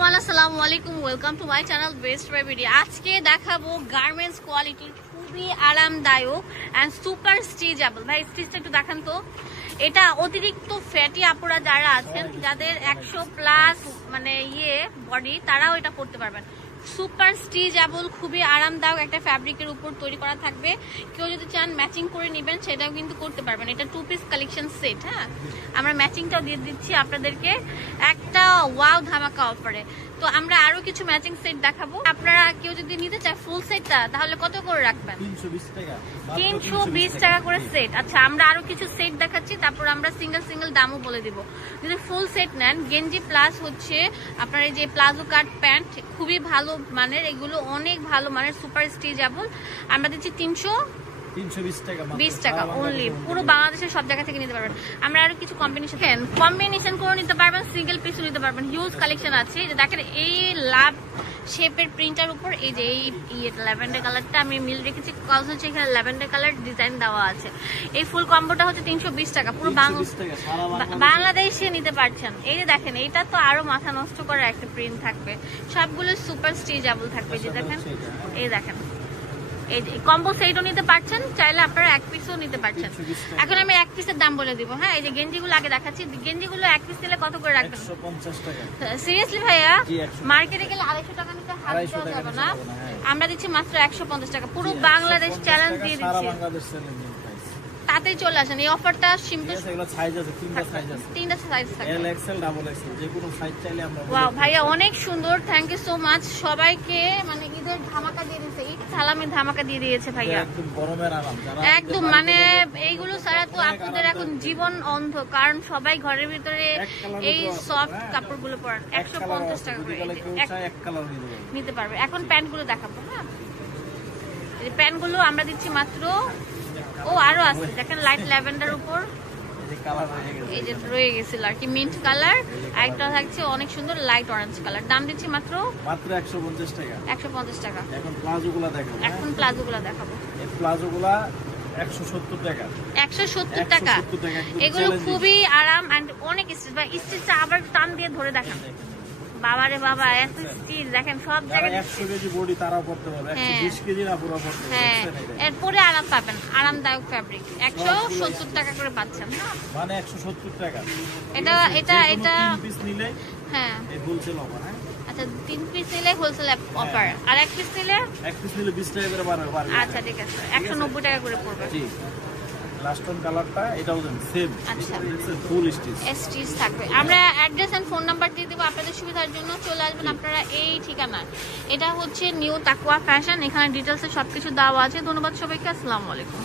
Everyone আসসালামু আলাইকুম, welcome to my channel best buy video. আজকে দেখাবো গার্মেন্টস কোয়ালিটির খুবই আরামদায়ক অ্যান্ড সুপার স্টিচেবল। ভাই স্টিচটা একটু দেখান তো। এটা অতিরিক্ত ফ্যাটি আপুরা যারা আছেন, যাদের 100+ মানে বডি, তারাও এটা করতে পারবেন। সুপার স্টিচেবল, খুবই আরামদায়ক একটা ফ্যাব্রিকের উপর তৈরি করা থাকবে। কেউ যদি চান ম্যাচিং করে নেবেন সেটাও কিন্তু করতে পারবেন। এটা 2 পিস কালেকশন সেট। হ্যাঁ, আমরা ম্যাচিংটাও দিয়ে দিচ্ছি আপনাদেরকে একটা ওয়াও ধামাকা অফারে। তো আমরা আরো কিছু ম্যাচিং সেট দেখাবো। আপনারা কেউ যদি নিতে চায় ফুল সেটটা, তাহলে কত করে রাখবেন? 320 টাকা করে সেট। আচ্ছা, আমরা আরো কিছু সেট দেখাচ্ছি, তারপর আমরা সিঙ্গেল দামও বলে দিব। যদি ফুল সেট নেন, গেঞ্জি প্লাস হচ্ছে আপনার এই যে প্লাজো কাট প্যান্ট, খুবই ভালো মানের, এগুলো অনেক ভালো মানের, সুপার স্টিচেবল। আমরা দিচ্ছি 320 টাকা অনলি। পুরো বাংলাদেশের সব জায়গা থেকে নিতে পারবেন। আমরা আরো কিছু কম্বিনেশন করে নিতে পারবেন, সিঙ্গেল পিসও নিতে পারবেন। হিউজ কালেকশন আছে। দেখেন এই লাভ শেপের প্রিন্টার উপর এই যে এই ল্যাভেন্ডার কালারটা আমি মিল রেখেছি, কজ হচ্ছে এখানে ল্যাভেন্ডার কালার ডিজাইন দেওয়া আছে। এই ফুল কম্বোটা হচ্ছে 320 টাকা। পুরো বাংলাদেশে নিতে পারছেন। এই যে দেখেন, এইটা তো আরো মাথা নষ্ট করার একটা প্রিন্ট থাকবে। সবগুলো সুপার স্টিচেবল থাকবে। যে দেখেন, এই দেখেন, এই যে কম্বো সেটও নিতে পারছেন, চাইলে আপনারা এক পিসও নিতে পারছেন। এখন আমি এক পিসের দাম বলে দিব। হ্যাঁ, এই যে গেঞ্জিগুলো আগে দেখাচ্ছি। গেঞ্জিগুলো এক পিস নিলে কত করে রাখবেন? 150 টাকা। সিরিয়াসলি ভাইয়া, মার্কেটে গেলে 250 টাকা নিতে হাত দেওয়া যাবে না। আমরা দিচ্ছি মাত্র 150 টাকা। পুরো বাংলাদেশ চ্যালেঞ্জ দিয়ে দিচ্ছি। তাতেই চলে আসেন। এই অফারটা সিম্পল। এগুলো সাইজ আছে, তিনটা সাইজ থাকে, এল এক্সএল ডাবল এক্সএল, যে কোনো সাইজ চাইলে আমরা। ওয়াও ভাইয়া, অনেক সুন্দর। Thank you so much. সবাইকে মানে ঈদের ধামাকা দিয়ে দিয়েছে, ঈদ সালামের ধামাকা দিয়ে দিয়েছে ভাইয়া। একদম গরমের আরাম। একদম মানে এইগুলো ছাড়া তো আপনাদের এখন জীবন অন্ধ, কারণ সবাই ঘরের ভিতরে এই সফট কাপড়গুলো পরেন। 150 টাকা করে এক কালার নিতে পারবে। এখন প্যান্টগুলো দেখাবো। হ্যাঁ, এই প্যান্টগুলো আমরা দিচ্ছি মাত্র, ও আরো আছে দেখেন, লাইট ল্যাভেন্ডার উপর এই যে রয়ে গেছিল আর কি, মিন্ট কালার। আরেকটা থাকছে অনেক সুন্দর লাইট অরেঞ্জ কালার। দাম দিচ্ছি মাত্র 150 টাকা। 150 টাকা। এখন প্লাজোগুলো দেখাবো। এই প্লাজোগুলো 170 টাকা। 170 টাকা। এগুলো খুবই আরাম এন্ড অনেক স্টিচ। বা স্টিচটা আবার টান দিয়ে ধরে দেখান। বাবারে বাবা, এত স্টিচ দেখেন সব জায়গায়। 100 কেজি বডি তারাও পড়তে পারবে, 120 কেজি না পুরো পড়তে পারবে। হ্যাঁ, এরপরে আরাম পাবেন, আরামদায়ক ফ্যাব্রিক। 170 টাকা করে পাচ্ছেন। মানে 170 টাকা। এটা 3 পিস নিলে হ্যাঁ এই হোলসেল অফার। হ্যাঁ, আচ্ছা, 3 পিস নিলে হোলসেল অফার, আর 1 পিস নিলে 20 টাকা করে পারবে। আচ্ছা ঠিক আছে, 190 টাকা করে পড়বে। জি, লাস্ট ওয়ান কালারটা এটাও সেম। আচ্ছা, ফুল স্টিচ থাকবে। আমরা অ্যাড্রেস এন্ড ফোন নাম্বার দিয়ে দেব আপনাদের সুবিধার জন্য। চলে আসবেন আপনারা এই ঠিকানা। এটা হচ্ছে নিউ তাকওয়া ফ্যাশন। এখানে ডিটেইলসে সবকিছু দেওয়া আছে। ধন্যবাদ সবাইকে। আসসালামু আলাইকুম।